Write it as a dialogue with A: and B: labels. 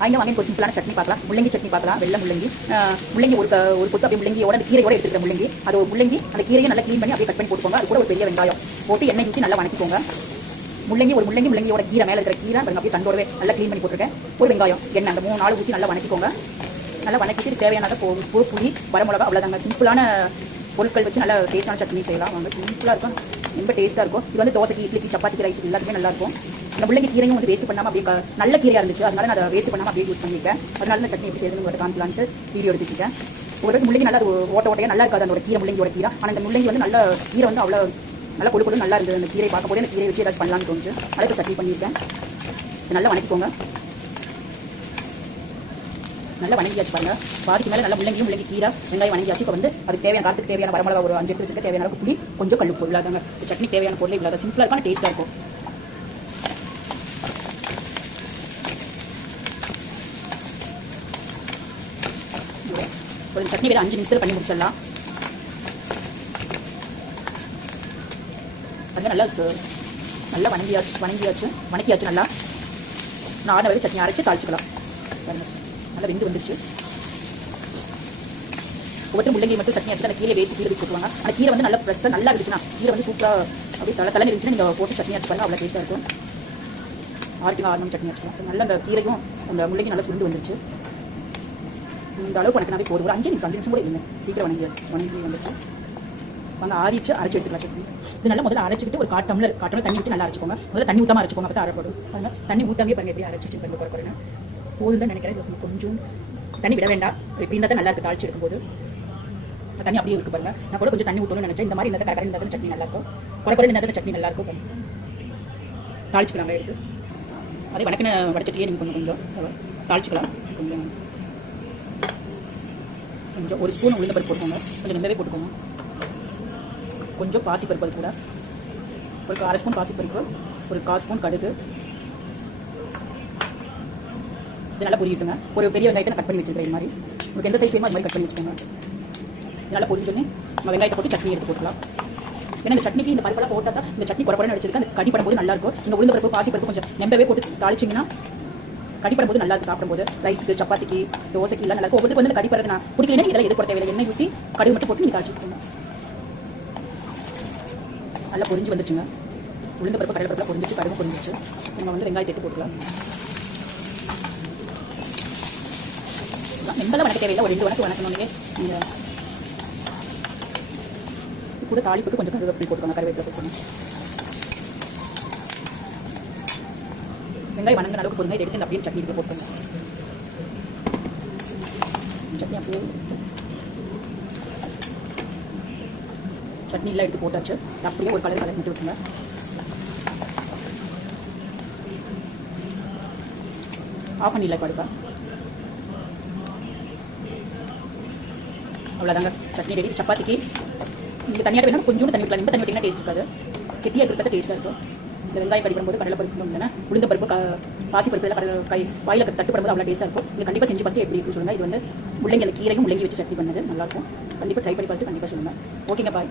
A: வாங்க வாங்க ஒரு சிம்பிளான சட்னி பார்க்கலாம். முள்ளங்கி சட்னி பார்க்கலாம். வெள்ளை முள்ளங்கி. முள்ளங்கி ஒரு ஒரு கொத்து அப்படியே முள்ளங்கியோட அந்த கீரையோட எடுத்துக்கிற முள்ளங்கி. அது ஒரு முள்ளங்கி அந்த கீரையை நல்லா க்ளீன் பண்ணி அப்படியே கட் பண்ணி போட்டுக்கோங்க. அது கூட ஒரு பெரிய வெங்காயம். போட்டு எண்ணெய் ஊற்றி நல்லா வணக்கிக்கோங்க. முள்ளங்கி ஒரு முள்ளங்கி முள்ளங்கியோட கீரை மேலே இருக்கிற கீரை பாருங்க அப்படியே தண்டோடவே நல்லா க்ளீன் பண்ணி போட்டுருக்கேன். ஒரு வெங்காயம் எண்ணெய் அந்த மூணு நாள் ஊற்றி நல்லா வணக்கிக்கோங்க. நல்லா வணக்கிட்டு தேவையானதை போ புளி வரமிளகா அவ்வளோதாங்க சிம்பிளான பொருட்கள் வச்சு நல்லா டேஸ்டான சட்னி செய்யலாம். வாங்க சிம்பிளாக இருக்கும். ரொம்ப டேஸ்ட்டாக இருக்கும். இது வந்து தோசைக்கு இட்லிக்கு சப்பாத்திக்கு ரைஸ் எல்லாத்துக்குமே நல்லாயிருக்கும் அந்த முள்ளங்கி கீரையும் வந்து வேஸ்ட் பண்ணாமல் அப்படியே நல்ல கீரையாக இருந்துச்சு. அதனால நான் அதை வேஸ்ட் பண்ணாமல் அப்படியே யூஸ் பண்ணியிருக்கேன். அதனால இந்த சட்னி எப்படி செய்யணும்னு காமிக்கலான்ட்டு வீடியோ எடுத்துக்கிட்டேன் ஒரு முள்ளங்கி நல்லா ஓட்ட ஓட்டையாக நல்லா இருக்காது அந்த கீரை முள்ளங்கியோட கீரை. ஆனால் அந்த முள்ளங்கி வந்து நல்ல கீரை வந்து அவ்வளோ நல்லா கொடு கொடு நல்லா இருந்தது. அந்த கீரை பார்க்கும்போது அந்த கீரை வச்சு ஏதாச்சும் பண்ணலாம்னு தோணுச்சு. அதுக்கு சட்னி பண்ணியிருக்கேன். நல்லா வணக்கிக்கோங்க. நல்லா வணங்கியாச்சு பாருங்க. பாதிக்கு மேலே நல்லா முள்ளங்கியும் முள்ளங்கி கீரை வெங்காயம் வணங்கியாச்சு. இப்போ வந்து அதுக்கு தேவையான காலத்துக்கு தேவையான வரமிளகா ஒரு அஞ்சு எடுத்து வச்சுக்க தேவையான அளவுக்கு புளி கொஞ்சம் கல் பொருள் இல்லாதாங்க சட்னி தேவையான பொருள் இல்லாத சிம்பிளாக இருக்கும் டேஸ்ட்டாக இருக்கும். இந்த சட்னி வேறு அஞ்சு நிமிஷத்தில் பண்ணி முடிச்சிடலாம். அது நல்லா நல்லா வணங்கியாச்சு வணங்கியாச்சு வணக்கியாச்சு நல்லா. நான் ஆட வரை சட்னி அரைச்சி தாளிச்சுக்கலாம். நல்லா வெந்து வந்துருச்சு. ஒவ்வொரு முள்ளங்கி மட்டும் சட்னி அடிச்சு அந்த கீரை வேஸ்ட் கீரை வச்சு போட்டுவாங்க அந்த கீரை வந்து நல்லா ஃப்ரெஷ்ஷாக நல்லா இருந்துச்சுன்னா கீரை வந்து சூப்பராக அப்படியே தலை தலை இருந்துச்சுன்னா நீங்கள் போட்டு சட்னி அடிச்சு பாருங்க அவ்வளோ டேஸ்ட்டாக இருக்கும். ஆர்டிவா ஆரம்பம் சட்னி அடிச்சுக்கலாம் நல்லா அந்த கீரையும் அந்த முள்ளங்கி நல்லா சுண்டு வந்துருச்சு. இந்த அளவுக்கு வணக்கினாவே போதும் ஒரு அஞ்சு நிமிஷம் அஞ்சு நிமிஷம் கூட இல்லைங்க. சீக்கிரம் வணங்கி வணங்கி வந்துச்சு வந்து ஆரிச்சு அரைச்சி எடுத்துக்கலாம் சட்னி. இது நல்லா முதல்ல அரைச்சிக்கிட்டு ஒரு காட்டம்ல காட்டம்ல தண்ணி விட்டு நல்லா அரைச்சிக்கோங்க. முதல்ல தண்ணி ஊற்றாம அரைச்சிக்கோங்க அப்போ அரைப்படும் தண்ணி ஊற்றாமே பாருங்க எப்படி அரைச்சி பண்ணி குறை போதும் தான் நினைக்கிறேன் கொஞ்சம் தண்ணி விட வேண்டாம். இப்படி இருந்தால் தான் நல்லா இருக்குது தாளிச்சு எடுக்கும்போது. தண்ணி அப்படியே இருக்கு பாருங்க. நான் கூட கொஞ்சம் தண்ணி ஊற்றணும்னு நினைச்சேன். இந்த மாதிரி இந்த கரெக்டாக இந்த சட்னி நல்லா இருக்கும். குறை குறை சட்னி நல்லா இருக்கும் பாருங்க. எடுத்து. அதே வணக்கின வடச்சட்டியே நீங்கள் கொஞ்சம் கொஞ்சம் தாளிச்சுக்கலாம். கொஞ்சம் கொஞ்சம் ஒரு ஸ்பூன் உளுந்த பருப்பு போட்டுக்கோங்க. கொஞ்சம் ரொம்பவே போட்டுக்கோங்க. கொஞ்சம் பாசிப்பருப்பு அது கூட. ஒரு அரை ஸ்பூன் பாசிப்பருப்பு ஒரு கால் ஸ்பூன் கடுகு. இது நல்லா பொரியிட்டுங்க ஒரு பெரிய வெங்காயத்தை நான் கட் பண்ணி வச்சுருக்கேன் இது மாதிரி. உங்களுக்கு எந்த சைஸ் வேணுமோ அது மாதிரி கட் பண்ணி வச்சுக்கோங்க. நல்லா பொரிஞ்சோடனே நம்ம வெங்காயத்தை போட்டு சட்னி எடுத்து போட்டுக்கலாம். ஏன்னா இந்த சட்னிக்கு இந்த பருப்பெல்லாம் போட்டால் தான் இந்த சட்னி குறப்படம் வச்சிருக்கேன் அந்த கடி பண்ணும்போது நல்லாயிருக்கும் இந்த உளுந்த பருப்பு பாசி பருப்பு கொஞ்சம் நெம்பவே போட்டு தாளிச்சிங்கன்னா கடிப்படும் போது நல்லா இருக்கும் சாப்பிடும்போது. ரைஸ்க்கு சப்பாத்திக்கு தோசைக்கு எல்லாம் நல்லா இருக்கும் ஒவ்வொருக்கு வந்து கடிப்படுறது நான் பிடிக்கலன்னா இதெல்லாம் எதிர்ப்பு தேவையில்லை. எண்ணெய் ஊற்றி கடுகு மட்டும் போட்டு நீங்கள் தாளிச்சுக்கோங்க நல்லா பொரிஞ்சு வந்துச்சுங்க உளுந்த பருப்பு கடலை பருப்பு பொரிஞ்சிச்சு கடுகு பொரிஞ்சிச்சு. நம்ம வந்து வெங்காயத்தை எடுத்து போட்டுக்கலாம். நெம்பெல்லாம் வணக்க தேவையில்லை. ஒரு ரெண்டு வணக்கம் வணக்கணும். நீங்கள் கூட தாளிப்புக்கு கொஞ்சம் கருவேப்பிலை போட்டுக்கோங்க கருவேப்பிலை போட்டுக்கோங்க. வெங்காயம் வணங்கின அளவுக்கு பொறுங்க இதை எடுத்து அப்படியே சட்னி எடுத்து போட்டுக்கோங்க. சட்னி அப்படியே சட்னி எல்லாம் எடுத்து போட்டாச்சு. அப்படியே ஒரு கலர் கலர் மட்டும் விட்டுருங்க. ஆஃப் பண்ணி கடுப்பா. அவ்வளோதாங்க சட்னி ரெடி சப்பாத்திக்கு நீங்கள் தனியாக வேணும் கொஞ்சோண்டு தண்ணி விட்டலாம் ரொம்ப தண்ணி விட்டிங்கன்னா டேஸ்ட் இருக்காது. கெட்டியாக இருக்கிறத டேஸ்ட்டாக இருக்கும். இந்த வெங்காயம் கடிக்கும் போது கடலை பருப்பு இல்லைன்னா உளுந்த பருப்பு பாசி பருப்பு எல்லாம் கடலை கை வாயில் தட்டுப்படும் போது அவ்வளோ டேஸ்ட்டாக இருக்கும். இது கண்டிப்பாக செஞ்சு பார்த்து எப்படி இருக்குன்னு சொல்லுங்கள் இது வந்து முள்ளங்கி அந்த கீரையும் முள்ளங்கி வச்சு சட்னி பண்ணது நல்லாயிருக்கும் கண்டிப்பாக ட்ரை பண்ணி பார்த்து கண்டிப்பாக சொல்லுங்கள் ஓகேங்க பாய்